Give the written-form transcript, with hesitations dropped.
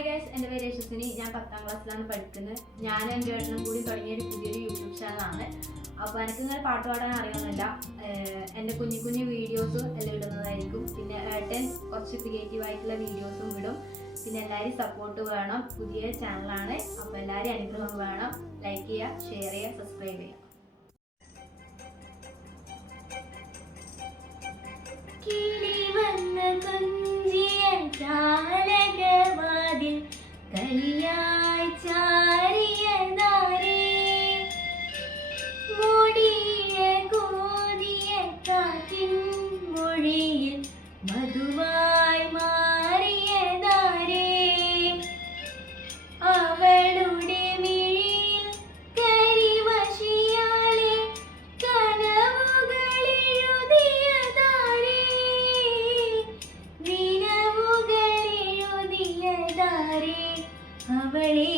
Hi guys, എൻ്റെ പേര് യശസ്വിനി. ഞാൻ 10ാം ക്ലാസ്സിലാണ് പഠിക്കുന്നത്. ഞാനും എൻ്റെ ഏട്ടനും കൂടി തുടങ്ങിയൊരു പുതിയൊരു യൂട്യൂബ് ചാനലാണ്. അപ്പോൾ എനിക്കിങ്ങനെ പാട്ട് പാടാൻ അറിയുന്നില്ല. എൻ്റെ കുഞ്ഞു കുഞ്ഞു വീഡിയോസും എല്ലാം ഇടുന്നതായിരിക്കും. പിന്നെ ഏട്ടൻ കുറച്ച് ക്രിയേറ്റീവായിട്ടുള്ള വീഡിയോസും ഇടും. പിന്നെ എല്ലാവരും സപ്പോർട്ട് വേണം. പുതിയ ചാനലാണ്, അപ്പോൾ എല്ലാവരും അനുഗ്രഹം വേണം. ലൈക്ക് ചെയ്യുക, ഷെയർ ചെയ്യുക, സബ്സ്ക്രൈബ് ചെയ്യുക. കളിയായി ചാരിയതാരേ മൂടിയ കോതിയ കാറ്റിൻ മൊഴിയിൽ മധുവായി മാറിയതാരേ അവളുടെ മിഴിയിൽ കരിവശിയാലെ കനവുകളെഴുതിയതാരേ വിനവുകളെഴുതിയതാരേ അവളെ